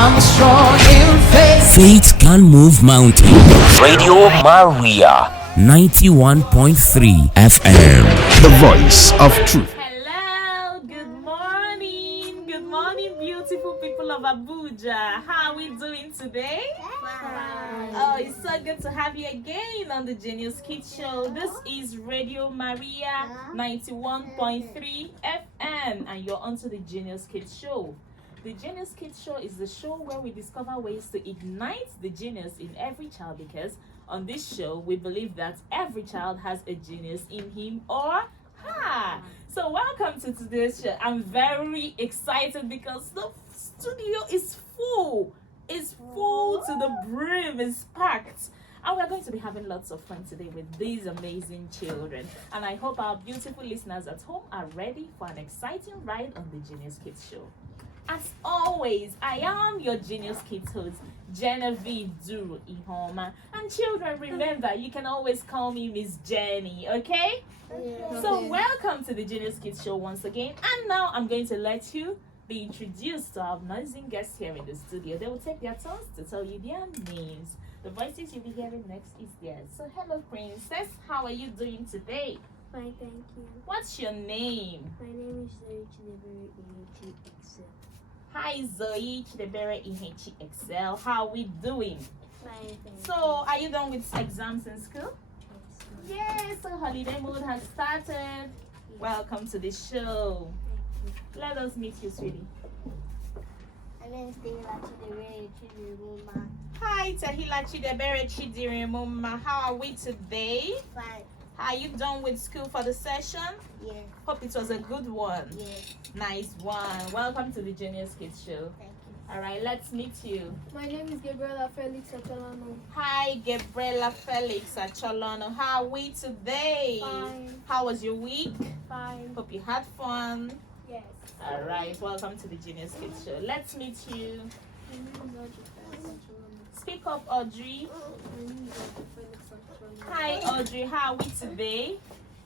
I'm strong in faith. Faith can move mountains. Radio Maria 91.3 FM. The voice of truth. Hello, good morning, beautiful people of Abuja. How are we doing today? Fine. Oh, it's so good to have you again on the Genius Kids Show. This is Radio Maria 91.3 FM, and you're onto the Genius Kids Show. The Genius Kids Show is the show where we discover ways to ignite the genius in every child, because on this show we believe that every child has a genius in him or her. So welcome to today's show. I'm very excited because the studio is full. It's full to the brim. It's packed. And we're going to be having lots of fun today with these amazing children. And I hope our beautiful listeners at home are ready for an exciting ride on the Genius Kids Show. As always, I am your Genius Kids host, Genevieve Duruiheoma. And children, remember, you can always call me Miss Genny, okay? Yeah. So welcome to the Genius Kids Show once again. And now I'm going to let you be introduced to our amazing guests here in the studio. They will take their turns to tell you their names. The voices you'll be hearing next is theirs. So hello, Princess. How are you doing today? Fine, thank you. What's your name? My name is Zoe Chidebere. Hi, Zoe Chidebere Ihechi Excel. How are we doing? Fine, thank So, are you done with exams in school? you. Yes, so holiday mode has started. Welcome to the show. Let us meet you, sweetie. My name is Chidebere Chidebere. Hi, Tahila Chidebere Chidirimuma. How are we today? Fine. Are you done with school for the session? Yes. Hope it was a good one. Yes. Nice one. Welcome to the Genius Kids Show. Thank you. All right, let's meet you. My name is Gabriela Felix Acholano. Hi, Gabriela Felix Acholano. How are we today? Fine. How was your week? Fine. Hope you had fun. Yes. All right, welcome to the Genius Kids Show. Let's meet you. My name is Audrey Felix Acholano. Speak up, Audrey. My name is Audrey Felix Acholano. Hi, Audrey. How are we today?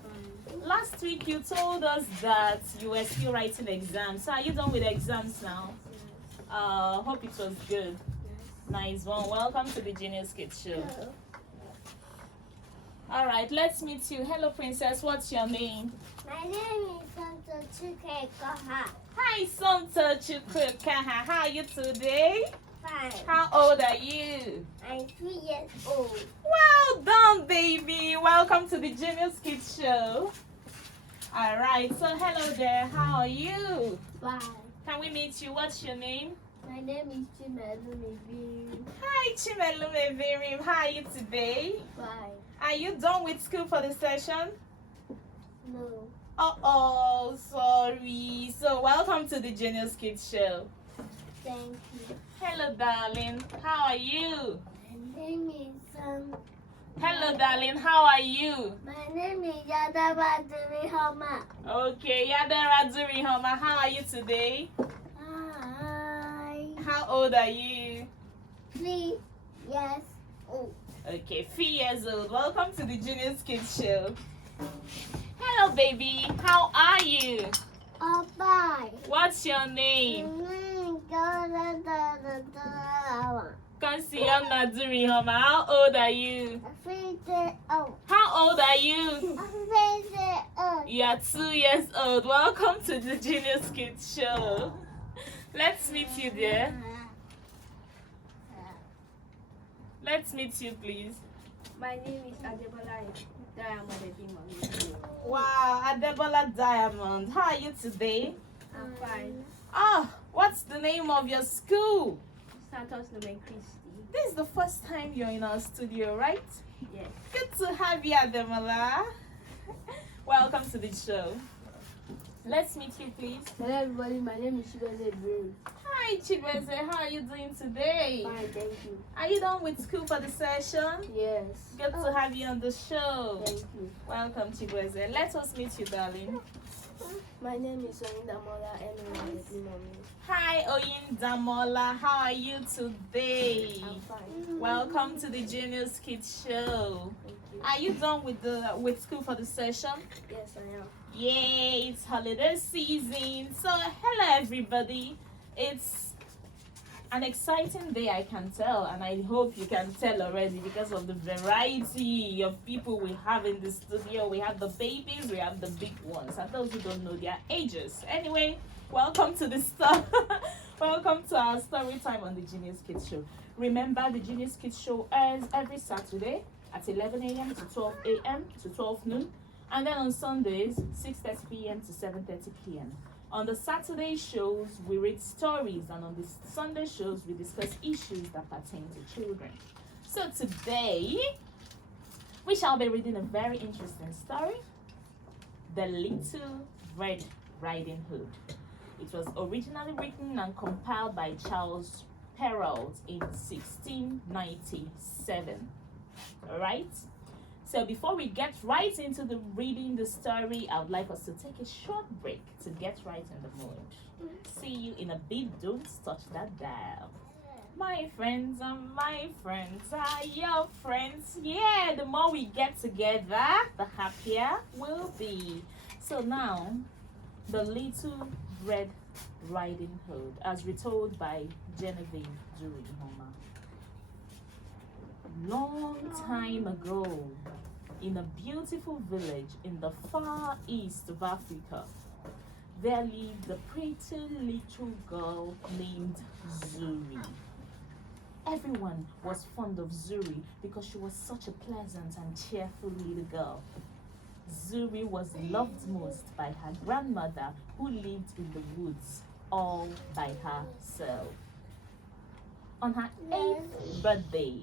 Fine. Last week you told us that you were still writing exams. So are you done with exams now? Yes. Hope it was good. Yes. Nice one. Welcome to the Genius Kids Show. All right, let's meet you. Hello, Princess. What's your name? My name is Santa Chukwuka. Hi, Santa Chukwukaha. How are you today? Fine. How old are you? I'm 3 years old. Well done, baby. Welcome to the Genius Kids Show. All right, so hello there. How are you? Fine. Can we meet you? What's your name? My name is Chimelume. Hi, Chimelume Virim. How are you today? Fine. Are you done with school for the session? No. Oh, sorry. So, welcome to the Genius Kids Show. Thank you. Hello, darling. How are you? My name is Hello, darling. How are you? My name is Yadaba Duruiheoma. Okay, Yadara Duruiheoma. How are you today? Hi. How old are you? 3 years old. Okay, 3 years old. Welcome to the Genius Kids Show. Hello, baby. How are you? Oh, bye. What's your name? Kansiana Duruiheoma. How old are you? 3 years old. How old are you? 3 years old. You are 2 years old. Welcome to the Genius Kids Show. Let's meet you there. Let's meet you, please. My name is Adebola Diamond. Wow, Adebola Diamond. How are you today? I'm fine. Ah, what's the name of your school? Santos Lumen Christi. This is the first time you're in our studio, right? Yes. Good to have you, Ademola. Welcome to the show. Let's meet you, please. Hello, everybody. My name is Chibeze Bru. Hi, Chibeze. How are you doing today? Fine, thank you. Are you done with school for the session? Yes. Good to have you on the show. Thank you. Welcome, Chibeze. Let us meet you, darling. My name is Oyindamola Enu. Hi, Oyindamola. How are you today? I'm fine. Welcome to the Genius Kids Show. Thank you. Are you done with school for the session? Yes, I am. Yay, it's holiday season. So hello everybody. It's An exciting day, I can tell, and I hope you can tell already because of the variety of people we have in the studio. We have the babies, we have the big ones, and those who don't know their ages. Anyway, welcome to the welcome to our story time on the Genius Kids Show. Remember, the Genius Kids Show airs every Saturday at 11 a.m. to 12 a.m. to 12 noon, and then on Sundays 6:30 p.m. to 7:30 p.m. On the Saturday shows, we read stories, and on the Sunday shows, we discuss issues that pertain to children. So today, we shall be reading a very interesting story, The Little Red Riding Hood. It was originally written and compiled by Charles Perrault in 1697. All right? So before we get right into the reading the story, I would like us to take a short break to get right in the mood. See you in a bit. Don't touch that dial. My friends are your friends. Yeah, the more we get together, the happier we'll be. So now, The Little Red Riding Hood, as retold by Genevieve Duruiheoma. Long time ago, in a beautiful village in the far east of Africa, there lived a pretty little girl named Zuri. Everyone was fond of Zuri because she was such a pleasant and cheerful little girl. Zuri was loved most by her grandmother, who lived in the woods all by herself. On her eighth birthday,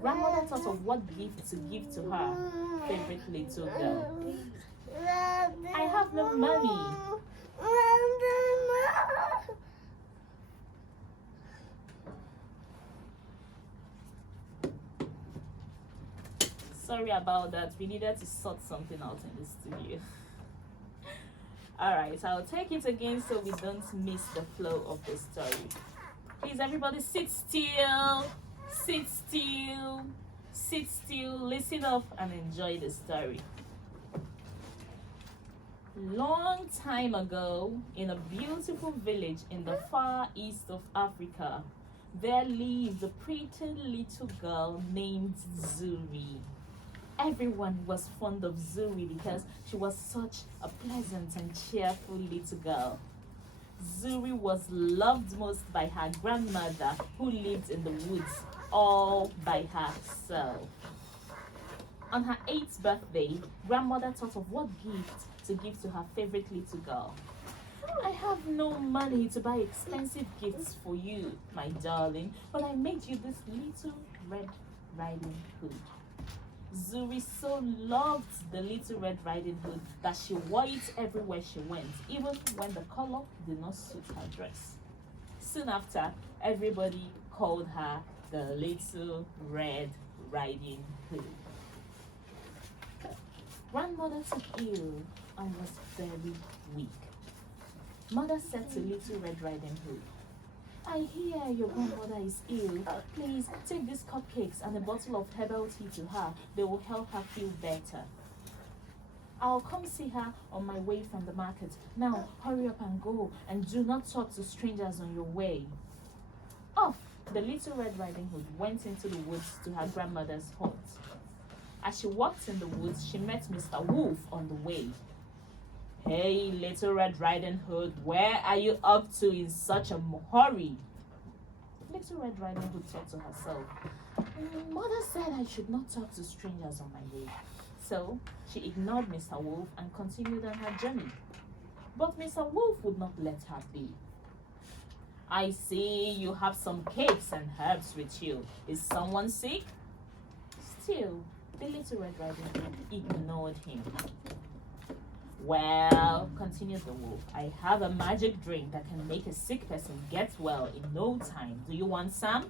grandmother thought of what gift to give to her favorite little girl. I have no money. Sorry about that. We needed to sort something out in the studio. Alright, I'll take it again so we don't miss the flow of the story. Please, everybody, sit still. Sit still, listen up and enjoy the story. Long time ago, in a beautiful village in the far east of Africa, there lived a pretty little girl named Zuri. Everyone was fond of Zuri because she was such a pleasant and cheerful little girl. Zuri was loved most by her grandmother, who lived in the woods all by herself. On her 8th birthday, grandmother thought of what gift to give to her favorite little girl. I have no money to buy expensive gifts for you, my darling, but I made you this little red riding hood. Zuri so loved the little red riding hood that she wore it everywhere she went, even when the color did not suit her dress. Soon after, everybody called her the Little Red Riding Hood. Grandmother took ill and was very weak. Mother said to Little Red Riding Hood, I hear your grandmother is ill. Please take these cupcakes and a bottle of herbal tea to her. They will help her feel better. I'll come see her on my way from the market. Now, hurry up and go, and do not talk to strangers on your way. Off, the Little Red Riding Hood went into the woods to her grandmother's hut. As she walked in the woods, she met Mr. Wolf on the way. Hey, Little Red Riding Hood, where are you up to in such a hurry? Little Red Riding Hood thought to herself, Mother said I should not talk to strangers on my way. So she ignored Mr. Wolf and continued on her journey. But Mr. Wolf would not let her be. I see you have some cakes and herbs with you. Is someone sick? Still, the Little Red Riding Hood ignored him. Well, continued the wolf, I have a magic drink that can make a sick person get well in no time. Do you want some?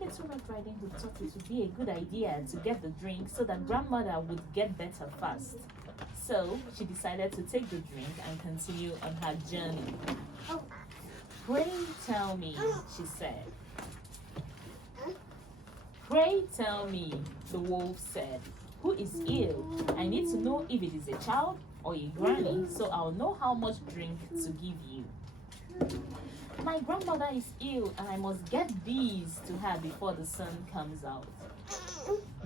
Little Red Riding Hood thought it would be a good idea to get the drink so that grandmother would get better fast. So she decided to take the drink and continue on her journey. Pray tell me, she said. Pray tell me, the wolf said, who is ill? I need to know if it is a child or a granny, so I'll know how much drink to give you. My grandmother is ill and I must get these to her before the sun comes out.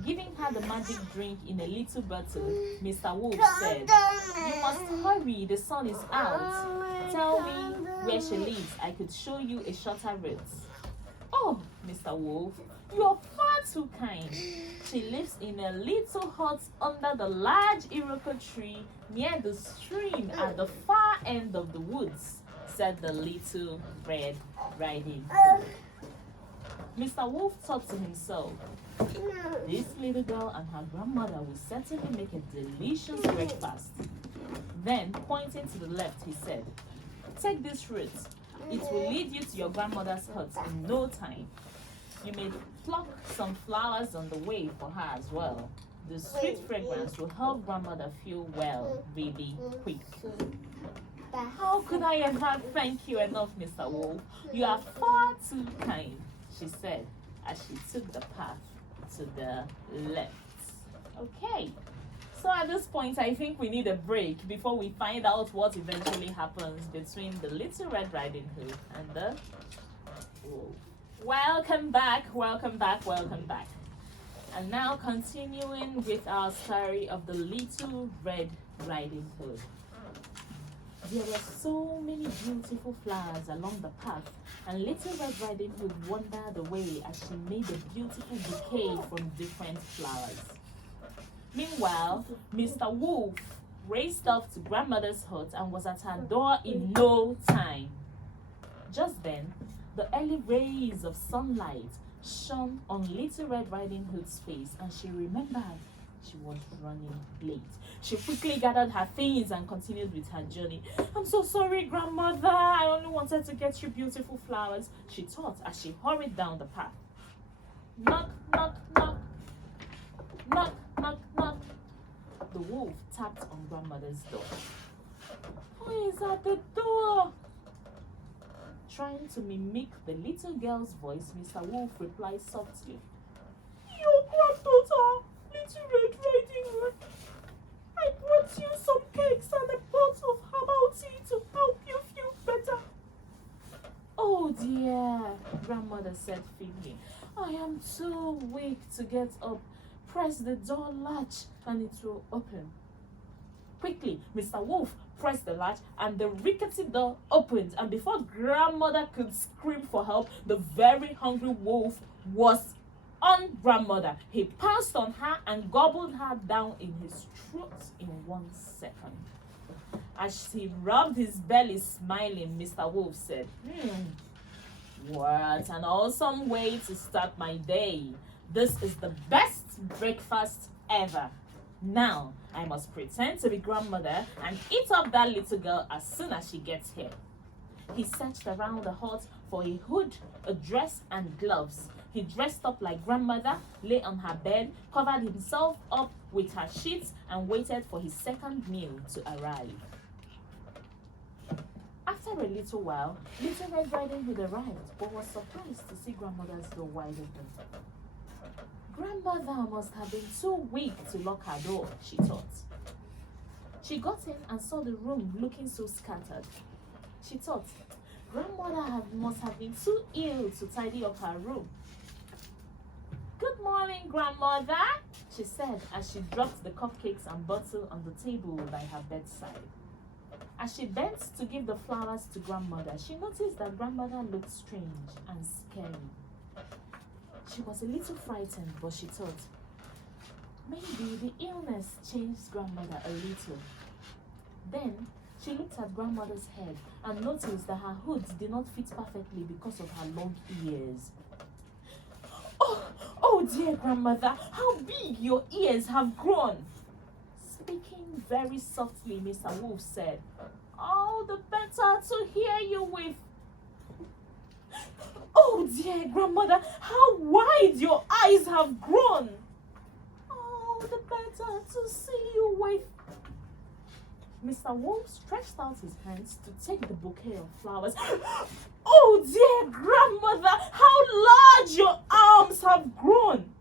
Giving her the magic drink in a little bottle, Mr. Wolf said, "You must hurry, the sun is out. Tell me where she lives. I could show you a shorter route." "Oh, Mr. Wolf, you're far too kind. She lives in a little hut under the large Iroko tree near the stream at the far end of the woods," said the little Red Riding Hood. Mr. Wolf thought to himself, "This little girl and her grandmother will certainly make a delicious breakfast." Then, pointing to the left, he said, "Take this route. It will lead you to your grandmother's hut in no time. You may pluck some flowers on the way for her as well. The sweet fragrance will help grandmother feel well really quick." "How could I ever thank you enough, Mr. Wolf? You are far too kind," she said as she took the path to the left. Okay, so at this point I think we need a break before we find out what eventually happens between the Little Red Riding Hood and the wolf. Welcome back. And now continuing with our story of the Little Red Riding Hood. There were so many beautiful flowers along the path, and Little Red Riding Hood wandered away as she made a beautiful bouquet from different flowers. Meanwhile, Mr. Wolf raced off to grandmother's hut and was at her door in no time. Just then, the early rays of sunlight shone on Little Red Riding Hood's face, and she remembered she was running late. She quickly gathered her things and continued with her journey. "I'm so sorry, grandmother. I only wanted to get you beautiful flowers," she thought as she hurried down the path. Knock, knock, knock. Knock, knock, knock. The wolf tapped on grandmother's door. "Who is at the door?" Trying to mimic the little girl's voice, Mr. Wolf replied softly, "Your granddaughter, Little Red Riding Hood. I brought you some cakes and a pot of herbal tea to help you feel better." "Oh dear," grandmother said feebly. "I am too weak to get up. Press the door latch and it will open." Quickly, Mr. Wolf pressed the latch and the rickety door opened, and before grandmother could scream for help, the very hungry wolf was on grandmother. He pounced on her and gobbled her down in his throat in 1 second. As he rubbed his belly smiling, Mr. Wolf said, "What an awesome way to start my day. This is the best breakfast ever. Now, I must pretend to be grandmother and eat up that little girl as soon as she gets here." He searched around the hut for a hood, a dress, and gloves. He dressed up like grandmother, lay on her bed, covered himself up with her sheets, and waited for his second meal to arrive. After a little while, Little Red Riding Hood arrived, but was surprised to see grandmother's door wide open. Grandmother must have been too weak to lock her door, she thought. She got in and saw the room looking so scattered. She thought, grandmother must have been too ill to tidy up her room. "Good morning, grandmother," she said as she dropped the cupcakes and bottle on the table by her bedside. As she bent to give the flowers to grandmother, she noticed that grandmother looked strange and scary. She was a little frightened, but she thought, maybe the illness changed grandmother a little. Then she looked at grandmother's head and noticed that her hood did not fit perfectly because of her long ears. Oh dear grandmother, how big your ears have grown." Speaking very softly, Mr. Wolf said, "All the better to hear you with." "Oh dear grandmother, how wide your eyes have grown." "All the better to see you with." Mr. Wolf stretched out his hands to take the bouquet of flowers. "Oh dear grandmother, how large your arms have grown."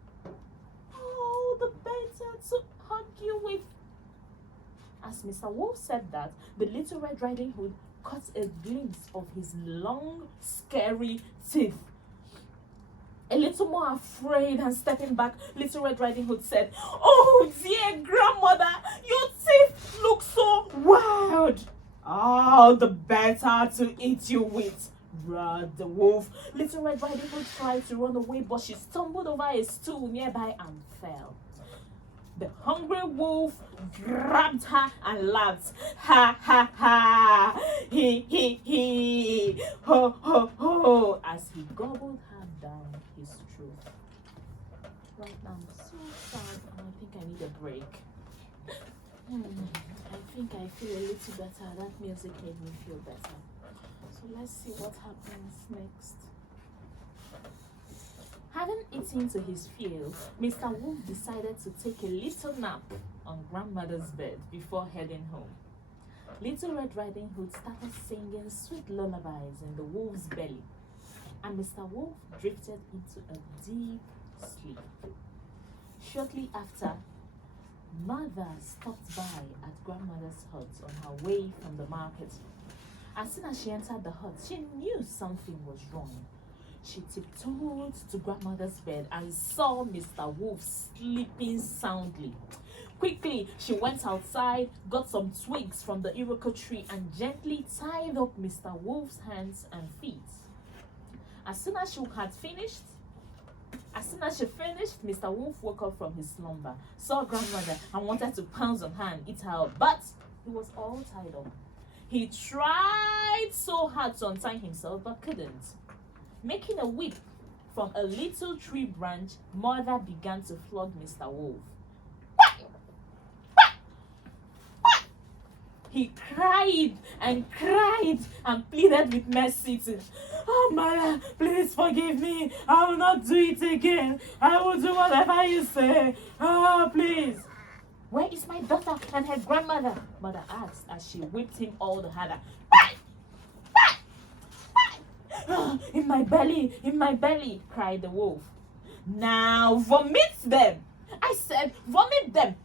"All the better to hug you with." As Mr. Wolf said that, the Little Red Riding Hood caught a glimpse of his long, scary teeth. A little more afraid and stepping back, Little Red Riding Hood said, "Oh dear grandmother, your teeth look so wild. Oh, the better to eat you with," roared the wolf. Little Red Riding Hood tried to run away, but she stumbled over a stool nearby and fell. The hungry wolf grabbed her and laughed. "Ha ha ha! He! Ho ho ho!" as he gobbled her down his throat. Right now, I'm so sad and I think I need a break. I think I feel a little better. That music made me feel better. So let's see what happens next. Having eaten to his fill, Mr. Wolf decided to take a little nap on grandmother's bed before heading home. Little Red Riding Hood started singing sweet lullabies in the wolf's belly, and Mr. Wolf drifted into a deep sleep. Shortly after, Mother stopped by at grandmother's hut on her way from the market. As soon as she entered the hut, she knew something was wrong. She tiptoed to grandmother's bed and saw Mr. Wolf sleeping soundly. Quickly, she went outside, got some twigs from the iroko tree and gently tied up Mr. Wolf's hands and feet. As soon as she finished, Mr. Wolf woke up from his slumber, saw grandmother and wanted to pounce on her and eat her up, but he was all tied up. He tried so hard to untie himself but couldn't. Making a whip from a little tree branch, Mother began to flog Mr. Wolf. He cried and pleaded with mercy. "Oh, Mother, please forgive me. I will not do it again. I will do whatever you say. Oh, please." "Where is my daughter and her grandmother?" Mother asked as she whipped him all the harder. In my belly, cried the wolf. "Now vomit them. I said vomit them."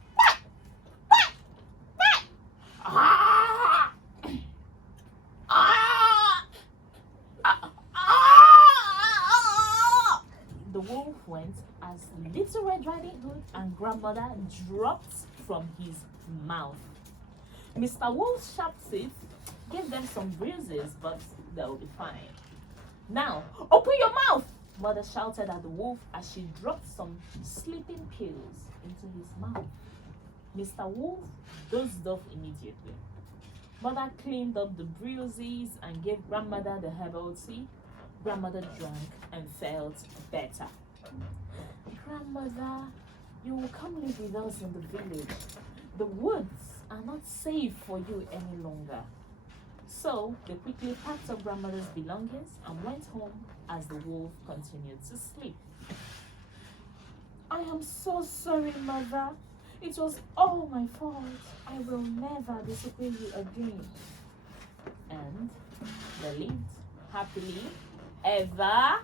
The wolf went as Little Red Riding Hood and grandmother dropped from his mouth. Mr. Wolf's sharp teeth gave them some bruises, but they'll be fine. "Now, open your mouth!" Mother shouted at the wolf as she dropped some sleeping pills into his mouth. Mr. Wolf dozed off immediately. Mother cleaned up the bruises and gave grandmother the herbal tea. Grandmother drank and felt better. "Grandmother, you will come live with us in the village. The woods are not safe for you any longer." So they quickly packed up grandmother's belongings and went home as the wolf continued to sleep. "I am so sorry, Mother. It was all my fault. I will never disobey you again." And they lived happily ever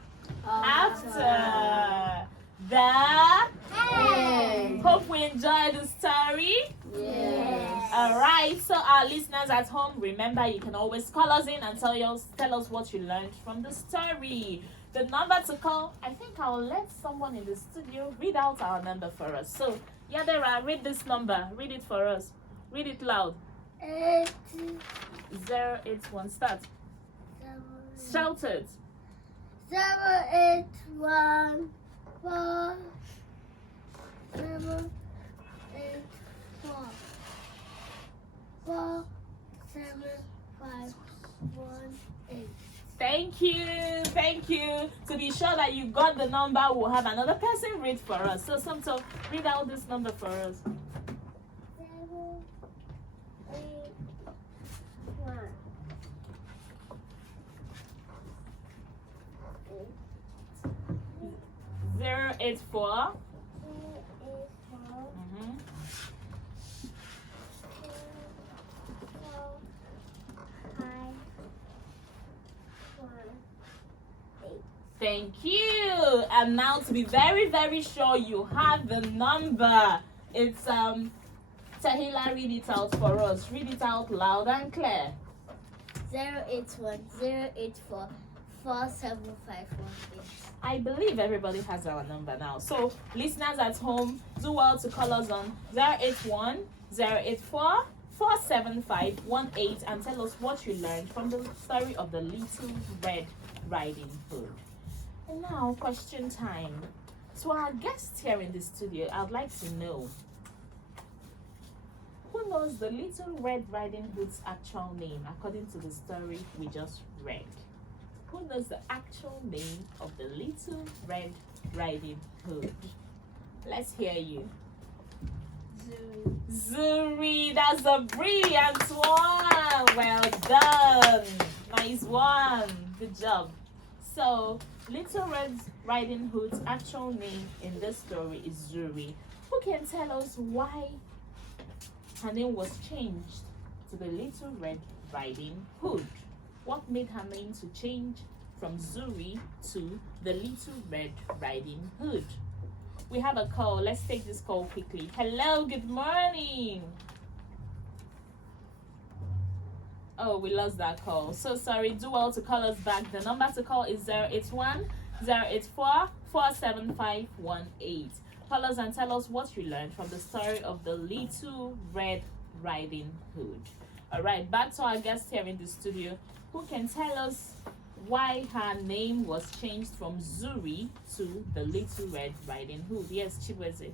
after. The end. Hope we enjoyed the story. Yes. Alright, so our listeners at home, remember you can always call us in and tell us what you learned from the story. The number to call, I think I'll let someone in the studio read out our number for us. So, Yadera, read this number. Read it for us. Read it loud. 081, start. Shout it. 781 4 7 8 4 4 7 5 1 8. Thank you. To be sure that you got the number, we'll have another person read for us. So, Somto, read out this number for us. 7 8 1 084. 4 Thank you. And now to be very, very sure you have the number. It's Tahila, read it out for us. Read it out loud and clear. I believe everybody has our number now. So, listeners at home, do well to call us on 081 084 47518 and tell us what you learned from the story of the Little Red Riding Hood. And now, question time. To our guests here in the studio, I'd like to know, who knows the Little Red Riding Hood's actual name according to the story we just read? Who knows the actual name of the Little Red Riding Hood? Let's hear you. Zuri, that's a brilliant one. Well done. Nice one. Good job. So, Little Red Riding Hood's actual name in this story is Zuri. Who can tell us why her name was changed to the Little Red Riding Hood? What made her name to change from Zuri to the Little Red Riding Hood? We have a call. Let's take this call quickly. Hello, good morning. Oh, we lost that call. So sorry. Do well to call us back. The number to call is 081 084 47518. Call us and tell us what you learned from the story of the Little Red Riding Hood. All right, back to our guest here in the studio. Who can tell us why her name was changed from Zuri to the Little Red Riding Hood? Yes, Chibueze.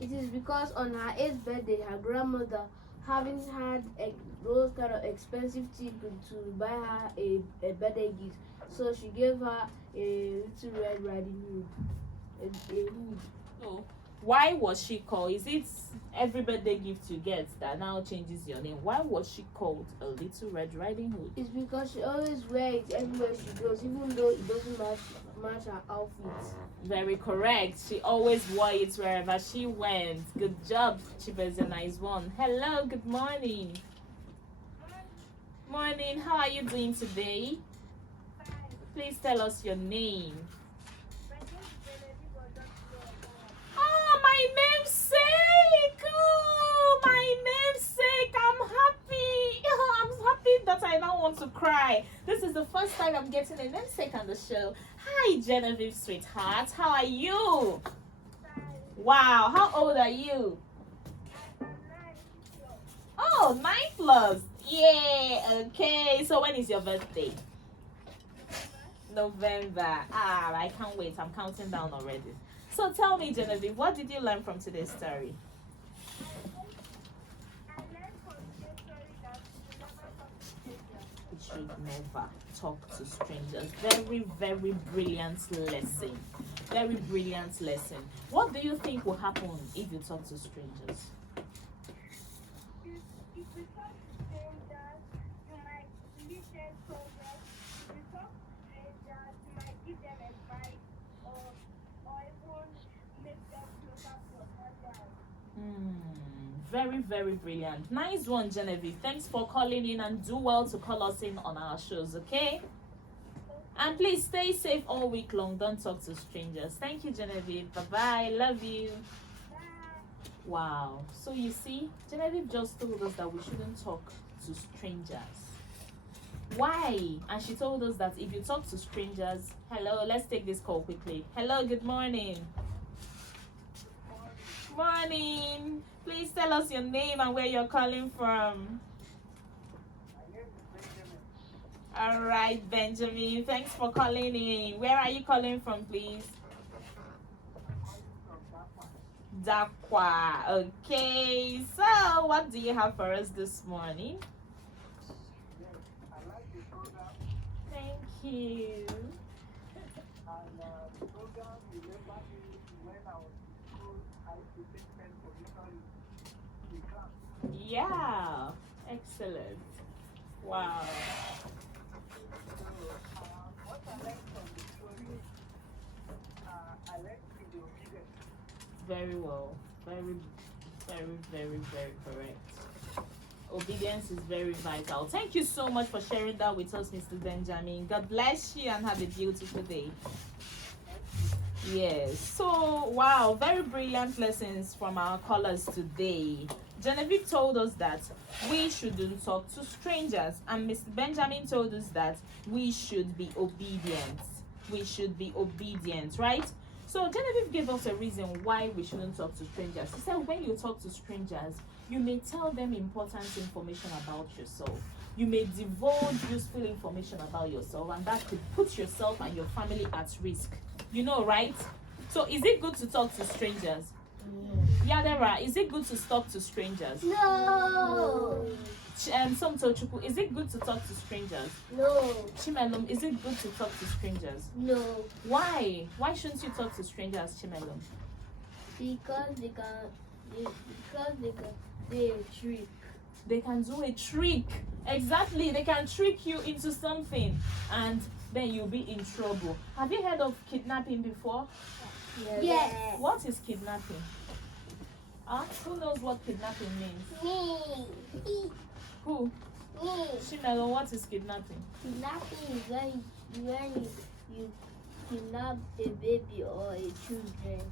It is because on her 8th birthday, her grandmother, having had those kind of expensive things to buy her a birthday gift, so she gave her a Little Red Riding Hood, a hood. So, why was she called? Is it every birthday gift you get that now changes your name? Why was she called a Little Red Riding Hood? It's because she always wears it everywhere she goes, even though it doesn't match her outfit. Very correct. She always wore it wherever she went. Good job, Chibeze, a nice one. Hello, good morning. Morning, how are you doing today? Please tell us your name. Oh, my namesake! Oh, my namesake! I'm happy. I'm happy that I don't want to cry. This is the first time I'm getting a namesake on the show. Hi, Genevieve, sweetheart. How are you? Wow, how old are you? Oh, 9+. Yeah, okay. So when is your birthday? November. Ah, I can't wait. I'm counting down already. So tell me, Genevieve, what did you learn from today's story? You should never talk to strangers. Very, very brilliant lesson. Very brilliant lesson. What do you think will happen if you talk to strangers? Very, very brilliant. Nice one, Genevieve. Thanks for calling in and do well to call us in on our shows, okay? And please stay safe all week long. Don't talk to strangers. Thank you, Genevieve. Bye-bye. Love you. Wow. So you see, Genevieve just told us that we shouldn't talk to strangers. Why? And she told us that if you talk to strangers... Hello, let's take this call quickly. Hello, good morning. Morning. Please tell us your name and where you're calling from. All right, Benjamin. Thanks for calling in. Where are you calling from, please? Dakwa. Okay. So, what do you have for us this morning? Thank you. Yeah, excellent. Wow. Very well. Very, very, very, very correct. Obedience is very vital. Thank you so much for sharing that with us, Mr. Benjamin. God bless you and have a beautiful day. Yes. So, wow, very brilliant lessons from our callers today. Genevieve told us that we shouldn't talk to strangers, and Mr. Benjamin told us that we should be obedient. We should be obedient, right? So Genevieve gave us a reason why we shouldn't talk to strangers. She said when you talk to strangers, you may tell them important information about yourself. You may divulge useful information about yourself, and that could put yourself and your family at risk. You know, right? So is it good to talk to strangers? Yadera, is it good to talk to strangers? No. Somtochukwu, is it good to talk to strangers? No. Chimelum, is it good to talk to strangers? No. Why? Why shouldn't you talk to strangers, Chimelum? Because they trick. They can do a trick. Exactly, they can trick you into something, and then you'll be in trouble. Have you heard of kidnapping before? Yes. What is kidnapping? Who knows what kidnapping means? Me. Who? Me. Shimelo, what is kidnapping? Kidnapping is when you kidnap a baby or a children.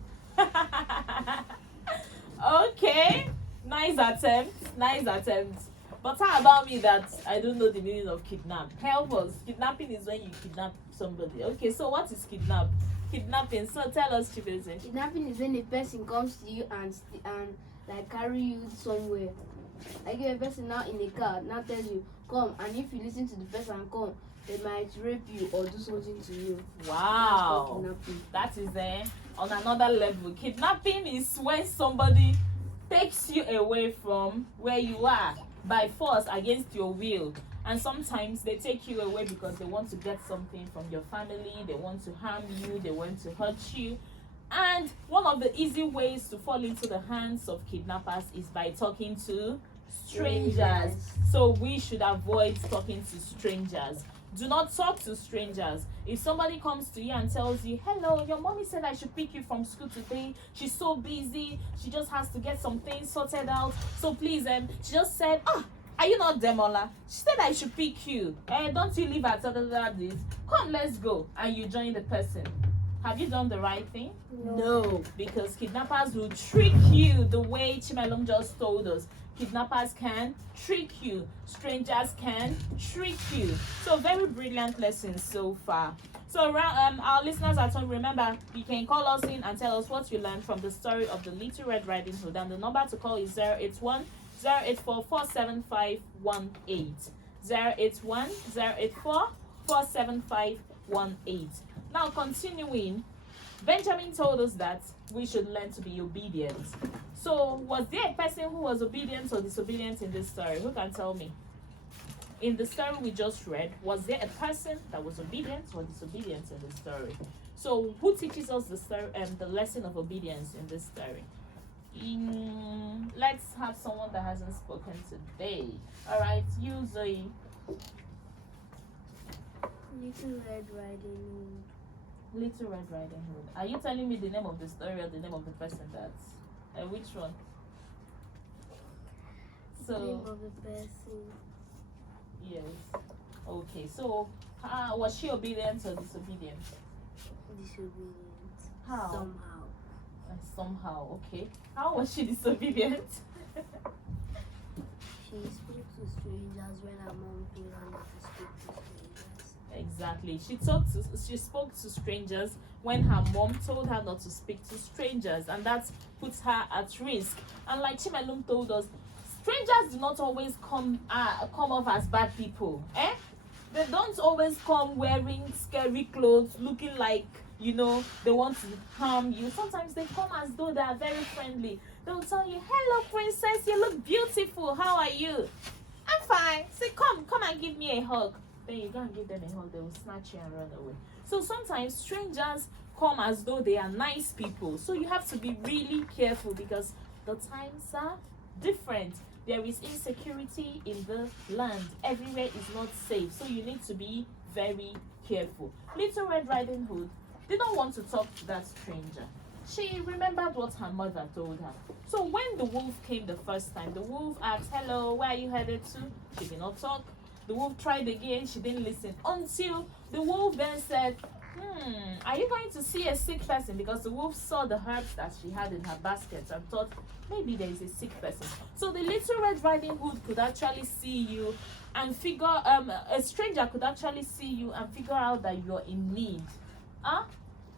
Okay, nice attempt. But how about me that I don't know the meaning of kidnap? Help us. Kidnapping is when you kidnap somebody. Okay, so what is kidnap? Kidnapping. So tell us, Chibeze. Kidnapping is when a person comes to you and like carry you somewhere. Like if a person now in a car now tells you come, and if you listen to the person come, they might rape you or do something to you. Wow, that is on another level. Kidnapping is when somebody takes you away from where you are by force against your will. And sometimes they take you away because they want to get something from your family, they want to harm you, they want to hurt you. And one of the easy ways to fall into the hands of kidnappers is by talking to strangers. So we should avoid talking to strangers. Do not talk to strangers. If somebody comes to you and tells you, hello, your mommy said I should pick you from school today. She's so busy. She just has to get some things sorted out. So please, she just said, are you not Demola? She said I should pick you. Don't you leave at this? Come, let's go. And you join the person. Have you done the right thing? No. Because kidnappers will trick you the way Chimelum just told us. Kidnappers can trick you. Strangers can trick you. So very brilliant lessons so far. So our listeners at home, remember, you can call us in and tell us what you learned from the story of the Little Red Riding Hood. And the number to call is 081 084 47518. 081 084 47518. Now continuing, Benjamin told us that we should learn to be obedient. So was there a person who was obedient or disobedient in this story? Who can tell me? In the story we just read, was there a person that was obedient or disobedient in the story? So who teaches us the story the lesson of obedience in this story? Let's have someone that hasn't spoken today. All right, you, Zoe. Little Red Riding Hood. Little Red Riding Hood. Are you telling me the name of the story or the name of the person that's which one? So Name of the person. yes. Okay, so was she obedient or disobedient? Disobedient. How? Somehow. Okay. How was she disobedient? She spoke to strangers when her mom told her not to speak to strangers. Exactly. She spoke to strangers when her mom told her not to speak to strangers, and that puts her at risk. And like Chimelum told us, strangers do not always come off as bad people. They don't always come wearing scary clothes, looking like, they want to harm you. Sometimes they come as though they are very friendly. They'll tell you, hello princess, you look beautiful, how are you? I'm fine. Say, come and give me a hug. Then you go and give them a hug, they will snatch you and run away. So sometimes strangers come as though they are nice people. So you have to be really careful because the times are different. There is insecurity in the land. Everywhere is not safe. So you need to be very careful. Little Red Riding Hood did not want to talk to that stranger. She remembered what her mother told her. So when the wolf came the first time, the wolf asked, hello, where are you headed to? She did not talk. The wolf tried again, she didn't listen. Until the wolf then said, are you going to see a sick person? Because the wolf saw the herbs that she had in her basket and thought maybe there is a sick person. So the little Red Riding Hood could actually see you and figure, a stranger could actually see you and figure out that you're in need.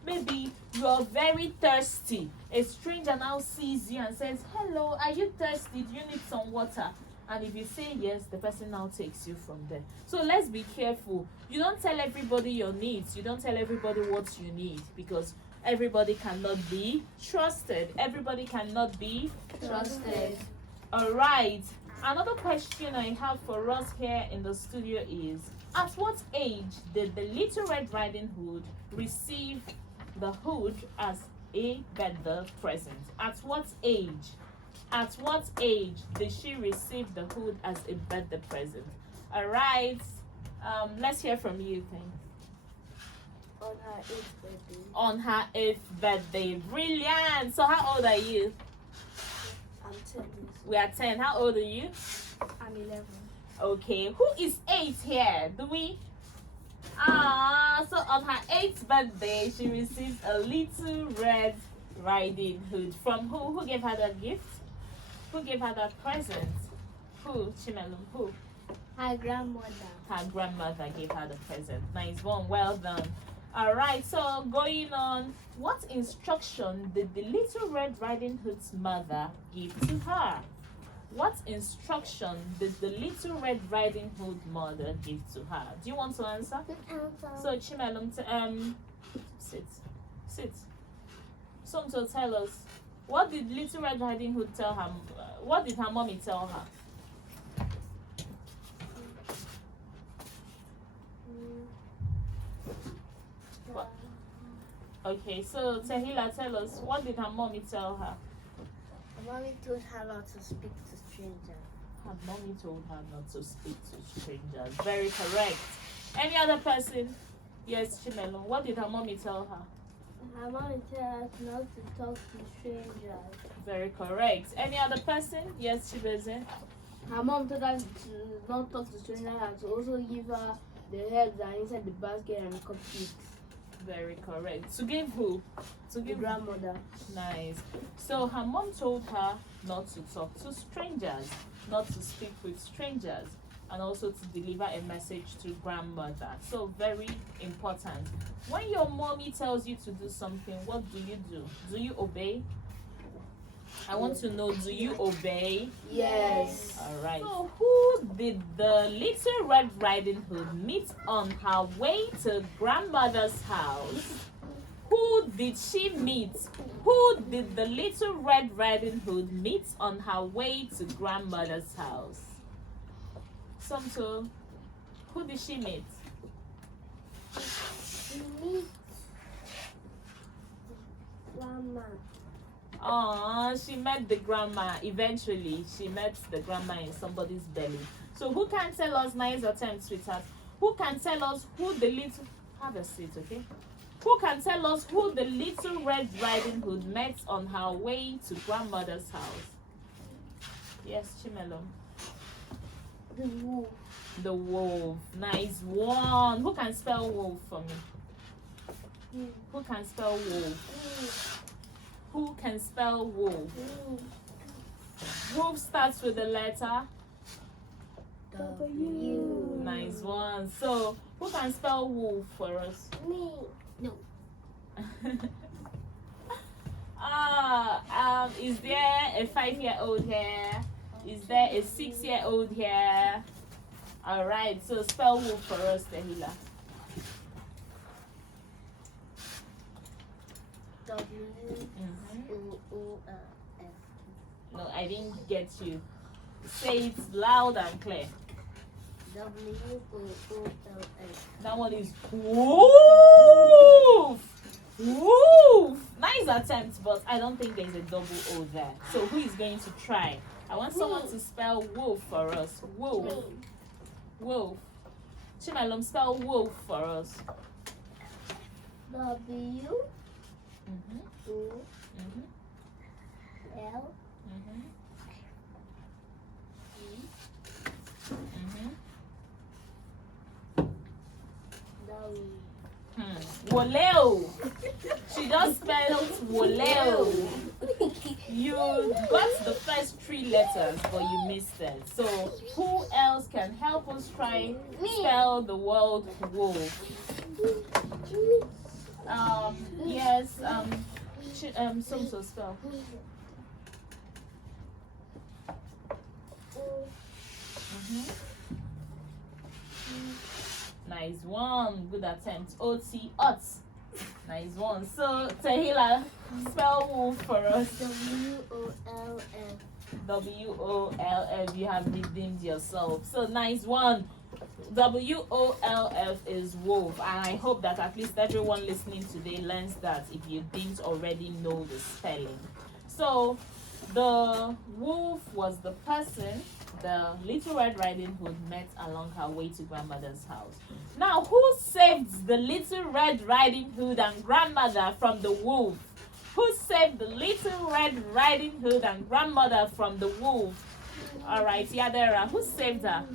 Maybe you're very thirsty. A stranger now sees you and says, hello, are you thirsty? Do you need some water? And if you say yes, the person now takes you from there. So let's be careful. You don't tell everybody your needs. You don't tell everybody what you need, because everybody cannot be trusted. Everybody cannot be trusted. All right. Another question I have for us here in the studio is, at what age did the little Red Riding Hood receive the hood as a birthday present? At what age? At what age did she receive the hood as a birthday present? All right. Let's hear from you, Payne. On her 8th birthday. On her 8th birthday. Brilliant. So how old are you? I'm 10. We are 10. How old are you? I'm 11. Okay. Who is 8 here? Do we? So on her 8th birthday, she received a little Red Riding Hood. From who? Who gave her that gift? Who gave her that present? Who? Chimelum, who? Her grandmother. Her grandmother gave her the present. Nice one, well done. All right, so going on, what instruction did the little Red Riding Hood's mother give to her? What instruction did the little Red Riding Hood mother give to her? Do you want to answer? So Chimelum, sit. Somto, tell us, what did little Red Riding Hood tell her? What did her mommy tell her? What? Okay, so Tehila, tell us, what did her mommy tell her? Her mommy told her not to speak to strangers. Her mommy told her not to speak to strangers. Very correct. Any other person? Yes, Chimelo. What did her mommy tell her? Her mommy told her not to talk to strangers. Very correct. Any other person? Yes, Chibeze. Her mom told her to not talk to strangers and to also give her the herbs that are inside the basket and cupcakes. Very correct. To give who? To The give grandmother. Nice. So her mom told her not to talk to strangers, not to speak with strangers, and also to deliver a message to grandmother. So very important. When your mommy tells you to do something, what do? Do you obey? I want to know, do you obey? Yes. All right. So who did the little Red Riding Hood meet on her way to grandmother's house? Who did she meet? Who did the little Red Riding Hood meet on her way to grandmother's house? Somto, who did she meet? She meets grandma. She met the grandma. Eventually, she met the grandma in somebody's belly. So who can tell us, nice attempt, sweetheart, who can tell us who the little, have a seat, okay? Who can tell us who the little Red Riding Hood met on her way to grandmother's house? Yes, Chimelo. The wolf. The wolf. Nice one. Who can spell wolf for me? Who can spell wolf? Who can spell wolf? Wolf starts with the letter W. Nice one. So who can spell wolf for us? Me. No. Is there a 5-year-old here? Is there a 6-year-old here? All right, so spell wolf for us, Tehila. W-O-O-L-F. No, I didn't get you. Say it loud and clear. W-O-O-L-F. That one is wolf. Wolf. Nice attempt, but I don't think there's a double O there. So who is going to try? I want someone to spell wolf for us. Wolf. Wolf. Chimalum, spell wolf for us. W. Mhm. O. Mhm. L. Mhm. Mhm. Woleo. She just spelled Woleo. You got the first 3 letters, but you missed it. So, who else can help us try spell the word wolf? Yes. So spell. Nice one. Good attempt. OT. Ots. Nice one. So, Tahila, spell wolf for us. WOLF. WOLF. You have redeemed yourself. So, nice one. WOLF is wolf. And I hope that at least everyone listening today learns that if you didn't already know the spelling. So, the wolf was the person the Little Red Riding Hood met along her way to grandmother's house. Now, who saved the Little Red Riding Hood and grandmother from the wolf? Who saved the Little Red Riding Hood and grandmother from the wolf? All right, Yadera, who saved her?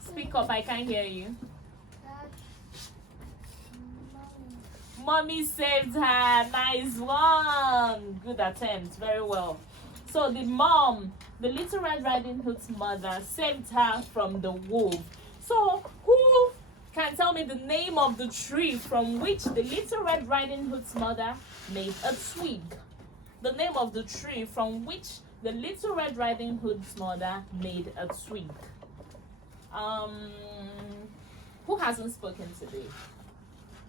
Speak up, I can't hear you. Mommy saved her. Nice one. Good attempt. Very well. So the mom, the Little Red Riding Hood's mother, saved her from the wolf. So who can tell me the name of the tree from which the Little Red Riding Hood's mother made a twig? The name of the tree from which the Little Red Riding Hood's mother made a twig. Who hasn't spoken today?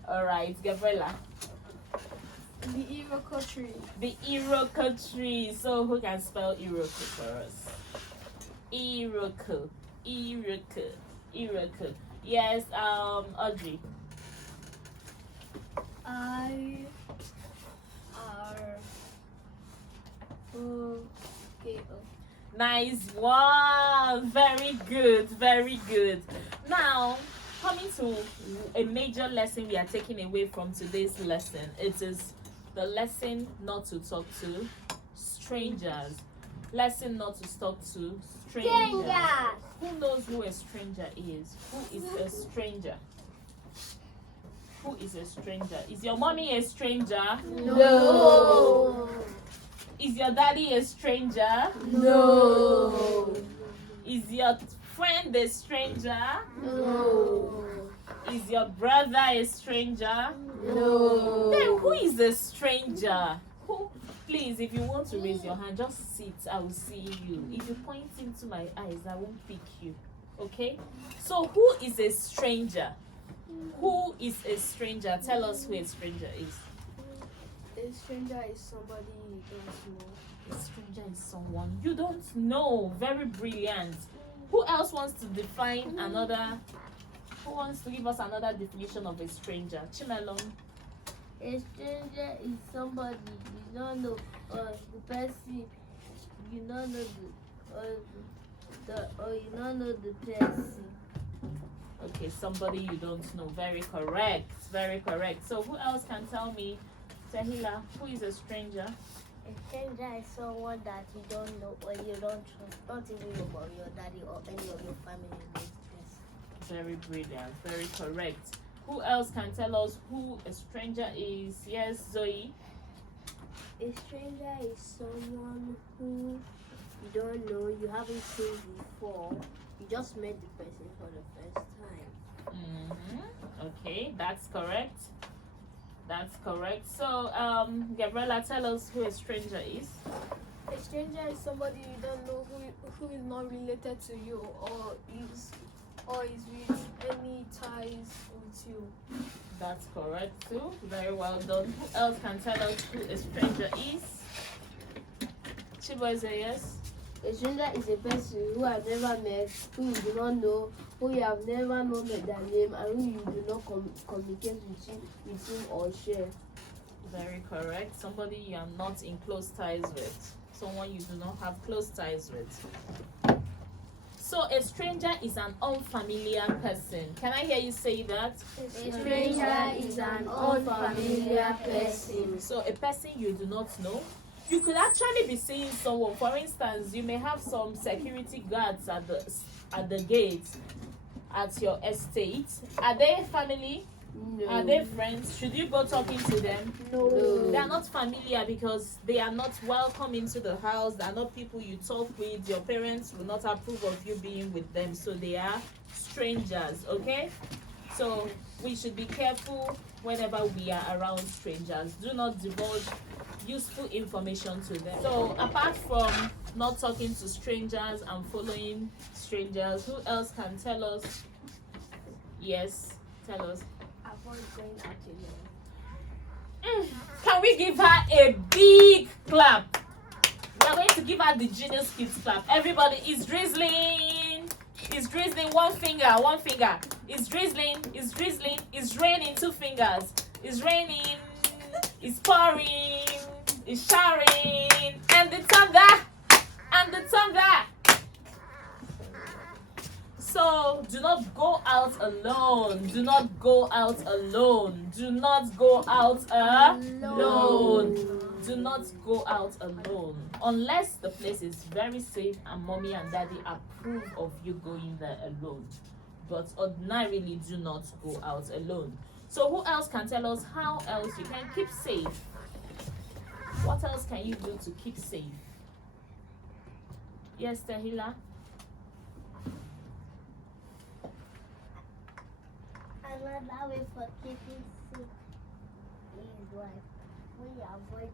All right, Gabriela. The Iroko tree. The Iroko tree. So who can spell Iroko for us? Iroko. Iroko. Iroko. Yes, Audrey. IROKO. Nice one. Very good. Very good. Now, coming to a major lesson we are taking away from today's lesson. It is the lesson not to talk to strangers. Lesson not to talk to strangers. Who knows who a stranger is? Who is a stranger? Who is a stranger? Is your mommy a stranger? No. Is your daddy a stranger? No. Is your friend a stranger? No. Is your brother a stranger? No. Then who is a stranger? Who? Please, if you want to raise your hand, just sit. I will see you. If you point into my eyes, I won't pick you. Okay? So who is a stranger? Who is a stranger? Tell us who a stranger is. A stranger is somebody you don't know. A stranger is someone you don't know. Very brilliant. Who else wants to define another? Who wants to give us another definition of a stranger? Chimelon. A stranger is somebody you don't know, or the person you don't know or you don't know the person. Okay, somebody you don't know. Very correct. Very correct. So who else can tell me, Tahila, who is a stranger? A stranger is someone that you don't know or you don't trust, not even about your daddy or any of your family members. Very brilliant. Very correct. Who else can tell us who a stranger is? Yes, Zoe. A stranger is someone who you don't know, you haven't seen before. You just met the person for the first time. Okay, that's correct. That's correct. So, Gabriela, tell us who a stranger is. A stranger is somebody you don't know who is not related to you or is with any ties with you. That's correct too. Very well done. Who else can tell us who a stranger is? Chibo, is a yes? A stranger is a person who I've never met, who you do not know, who you have never known their name, and who you do not communicate with him or share. Very correct. Somebody you are not in close ties with. Someone you do not have close ties with. So a stranger is an unfamiliar person. Can I hear you say that? A stranger is an unfamiliar person. So a person you do not know. You could actually be seeing someone. For instance, you may have some security guards at the gate. at your estate? Are they family? No. Are they friends? Should you go talking to them? No. They are not familiar because they are not welcome into the house. They are not people you talk with. Your parents will not approve of you being with them. So they are strangers, okay? So we should be careful whenever we are around strangers. Do not divulge useful information to them. So apart from not talking to strangers and following strangers, who else can tell us? Yes, tell us. Avoid going out alone. Can we give her a big clap? We are going to give her the Genius Kids clap. Everybody, is drizzling. It's drizzling. One finger, one finger. It's drizzling. It's drizzling. It's raining. 2 fingers. It's raining. It's pouring. It's showering. And the thunder. And the thunder. So do not go out alone. Do not go out alone. Do not go out alone. Do not go out alone. Unless the place is very safe and mommy and daddy approve of you going there alone. But ordinarily, do not go out alone. So who else can tell us how else you can keep safe? What else can you do to keep safe? Yes, Tahila? Another way for keeping safe is like when you avoid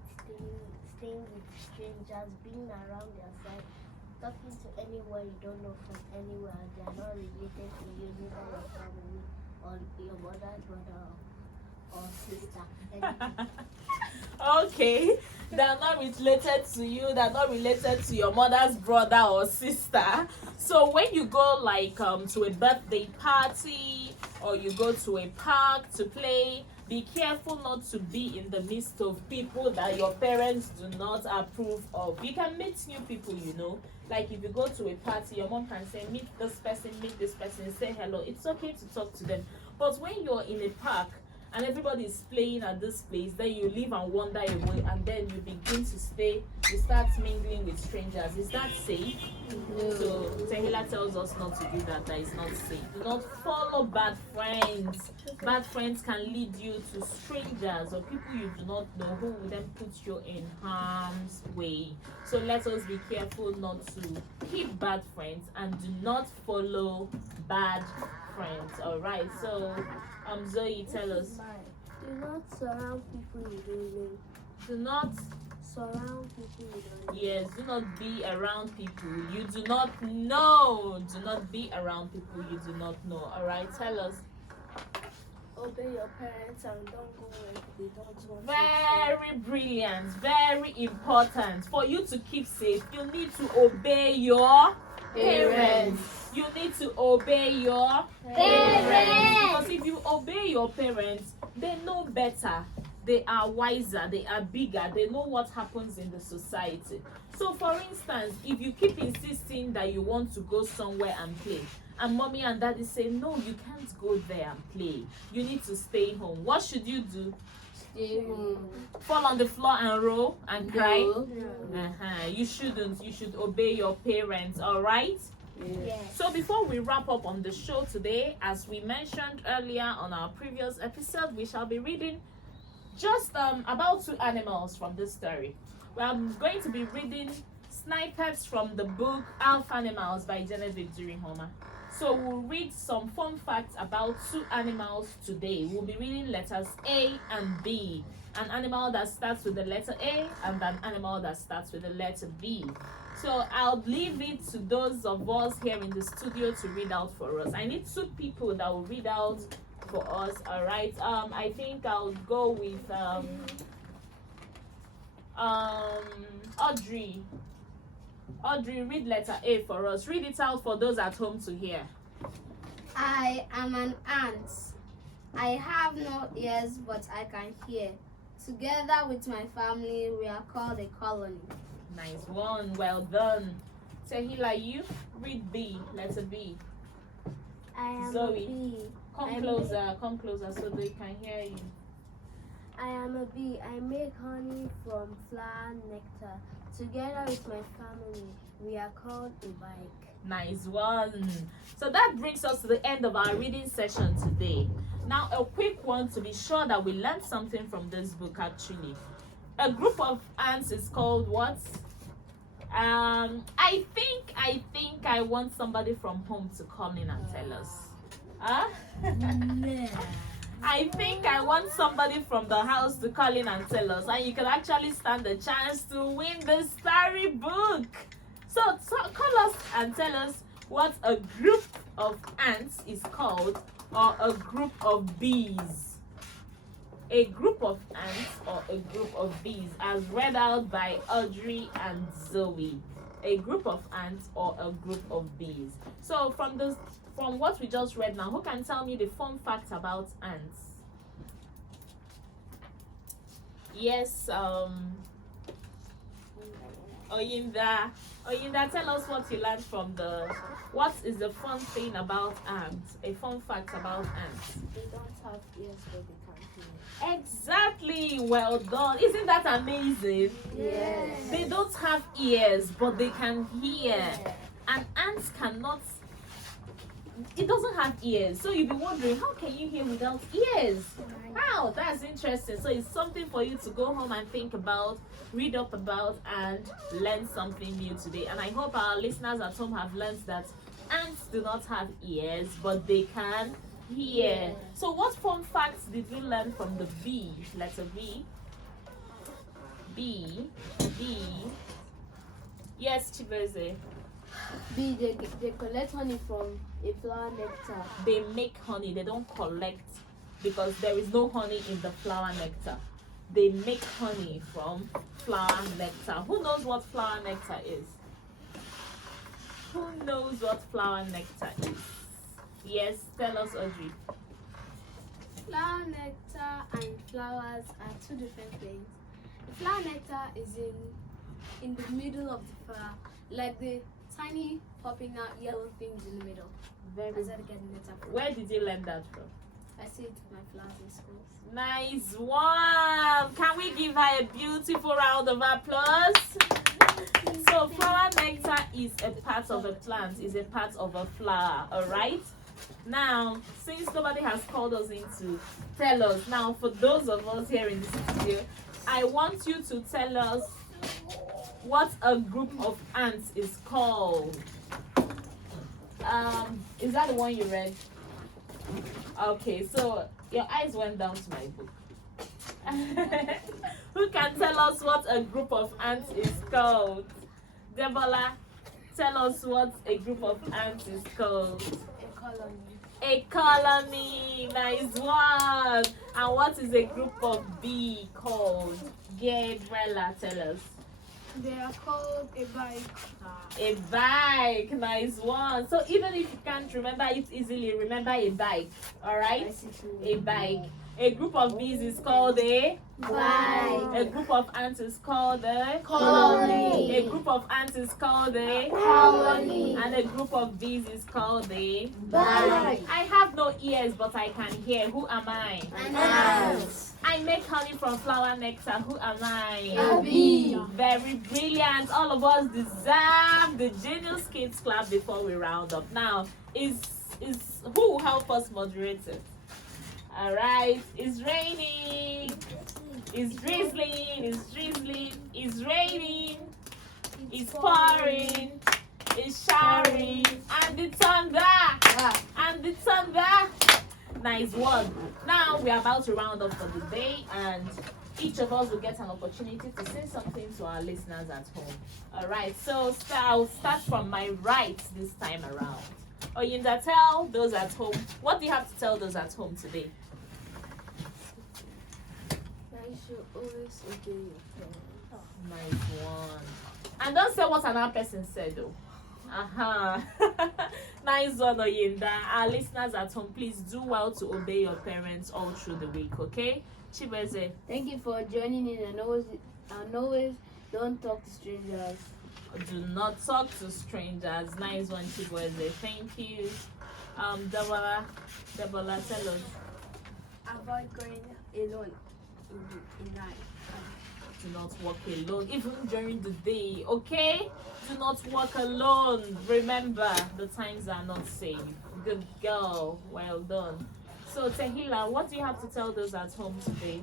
staying with strangers, being around their side, talking to anyone you don't know from anywhere. They are not related to you, neither your family or your mother, brother, or sister. Okay, they're not related to you, they're not related to your mother's brother or sister. So when you go like to a birthday party or you go to a park to play, be careful not to be in the midst of people that your parents do not approve of. You can meet new people, you know. Like if you go to a party, your mom can say, meet this person, say hello. It's okay to talk to them. But when you're in a park and everybody is playing at this place, then you leave and wander away, and then you begin to stay, you start mingling with strangers. Is that safe? No. So Tahila tells us not to do that, that is not safe. Do not follow bad friends. Bad friends can lead you to strangers or people you do not know who will then put you in harm's way. So let us be careful not to keep bad friends and do not follow bad friends. Alright, so Zoe, tell us. Do not surround people you don't know. Do not Surround people you don't know. Yes, do not be around people you do not know. Do not be around people you do not know. Alright, tell us. Obey your parents and don't go where they don't want Very brilliant, very important. For you to keep safe, you need to obey your parents. You need to obey your parents. Because if you obey your parents, they know better. They are wiser, they are bigger, they know what happens in the society. So for instance, if you keep insisting that you want to go somewhere and play, and mommy and daddy say, no, you can't go there and play, you need to stay home, what should you do? Stay home. Fall on the floor and roll and cry? No. You shouldn't. You should obey your parents, all right? Yes. So before we wrap up on the show today, as we mentioned earlier on our previous episode, we shall be reading just about 2 animals from this story. We are going to be reading snippets from the book Alpha Animals by Genevieve Duruiheoma. So we'll read some fun facts about 2 animals today. We'll be reading letters A and B. An animal that starts with the letter A and an animal that starts with the letter B. So I'll leave it to those of us here in the studio to read out for us. I need 2 people that will read out for us. All right. I think I'll go with Audrey. Audrey, read letter A for us. Read it out for those at home to hear. I am an ant. I have no ears, but I can hear. Together with my family, we are called a colony. Nice one. Well done. Tahila, you read B. Letter B. I am Zoe. a bee. Come closer so they can hear you. I am a bee. I make honey from flower nectar. Together with my family, we are called a bike. Nice one. So that brings us to the end of our reading session today. Now, a quick one to be sure that we learned something from this book actually. A group of ants is called what? I think I want somebody from home to come in and tell us. Huh? I think I want somebody from the house to call in and tell us, and you can actually stand a chance to win the story book. So call us and tell us what a group of ants is called, or a group of bees. A group of ants or a group of bees, as read out by Audrey and Zoe. A group of ants or a group of bees. So from what we just read now, who can tell me the fun facts about ants? Yes, Oyinda, tell us what you learned from what is the fun thing about ants? A fun fact about ants. They don't have ears, but they can hear. Exactly, well done. Isn't that amazing? Yes. They don't have ears, but they can hear. And ants cannot. It doesn't have ears, so you'll be wondering, how can you hear without ears? Wow, that's interesting. So it's something for you to go home and think about, read up about, and learn something new today. And I hope our listeners at home have learned that ants do not have ears, but they can hear. So what fun facts did you learn from the bee? Letter B. B. Yes, Chibeze. Bee, they collect honey from a flower nectar. They make honey. They don't collect, because there is no honey in the flower nectar. They make honey from flower nectar. Who knows what flower nectar is? Who knows what flower nectar is? Yes, tell us, Audrey. Flower nectar and flowers are two different things. The flower nectar is in the middle of the flower, like the tiny popping out yellow things in the middle. Very That's where they get the nectar from. Where did you learn that from? I see it in my flowers in school. Nice one. Can we give her a beautiful round of applause? So flower nectar is a part of a plant, is a part of a flower, all right? Now, since nobody has called us in to tell us, now for those of us here in the studio, I want you to tell us what a group of ants is called. Is that the one you read? Okay, so your eyes went down to my book. Who can tell us what a group of ants is called? Debola, tell us what a group of ants is called. A colony. A colony, nice one. And what is a group of bee called? Gabriela, tell us. They are called a bike. A bike, nice one. So even if you can't remember it easily, remember a bike, all right? A bike. A group of bees is called a Bike. A group of ants is called a Colony. A group of ants is called a Colony. and a group of bees is called a Bike. I have no ears, but I can hear. Who am I? An ant. I make honey from flower nectar. Who am I? A bee. Very brilliant. All of us deserve the Genius Kids Club before we round up. Now, is who will help us moderate it? All right. It's raining. It's drizzling. It's drizzling. It's raining. It's pouring. It's showering. And the thunder. And the thunder. Nice one. Now we are about to round up for the day, and each of us will get an opportunity to say something to our listeners at home. All right. So I'll start from my right this time around. Oyinda, tell those at home. What do you have to tell those at home today? You should always obey your parents. Nice one. And don't say what another person said though. Nice one, Oyinda. Our listeners at home, please do well to obey your parents all through the week, okay? Chibeze. Thank you for joining in, and always don't talk to strangers. Do not talk to strangers. Nice one, Chibeze. Thank you. Debola, tell us. Avoid going alone. in life. Do not walk alone, even during the day, okay? Do not walk alone. Remember, the times are not safe. Good girl. Well done. So, Tehila, what do you have to tell those at home today?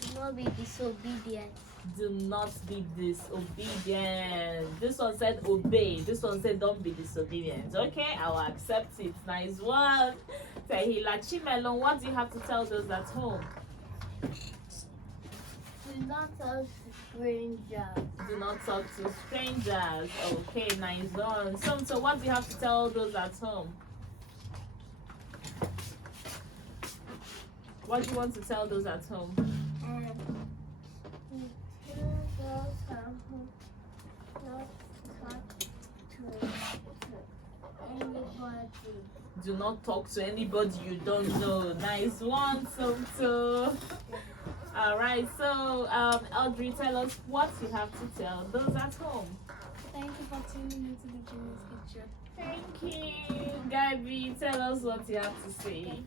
Do not be disobedient. Do not be disobedient. This one said obey. This one said don't be disobedient. Okay, I will accept it. Nice one. Tehila, Chimelon, what do you have to tell those at home? Do not talk to strangers. Do not talk to strangers. Okay, nice one. So what do you have to tell those at home? What do you want to tell those at home? Do not talk to anybody you don't know. Nice one, so. All right, so Audrey, tell us what you have to tell those at home. Thank you for tuning into the Genius Kitchen. Thank you. Gabby, tell us what you have to say.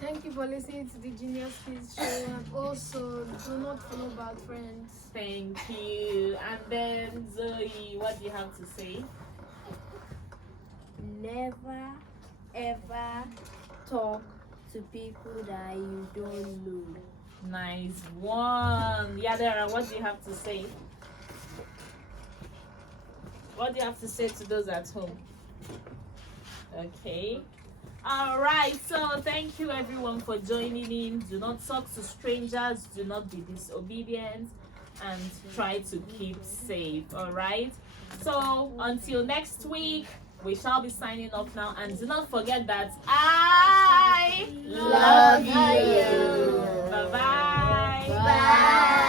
Thank you for listening to the Genius Kids show, and also do not follow bad friends. Thank you. And then Zoe, what do you have to say? Never ever talk to people that you don't know. Nice one. Yadera, what do you have to say? What do you have to say to those at home? Okay. All right. So thank you everyone for joining in. Do not talk to strangers. Do not be disobedient. And try to keep safe. All right. So until next week, we shall be signing off now. And do not forget that I love you. Bye-bye. Bye.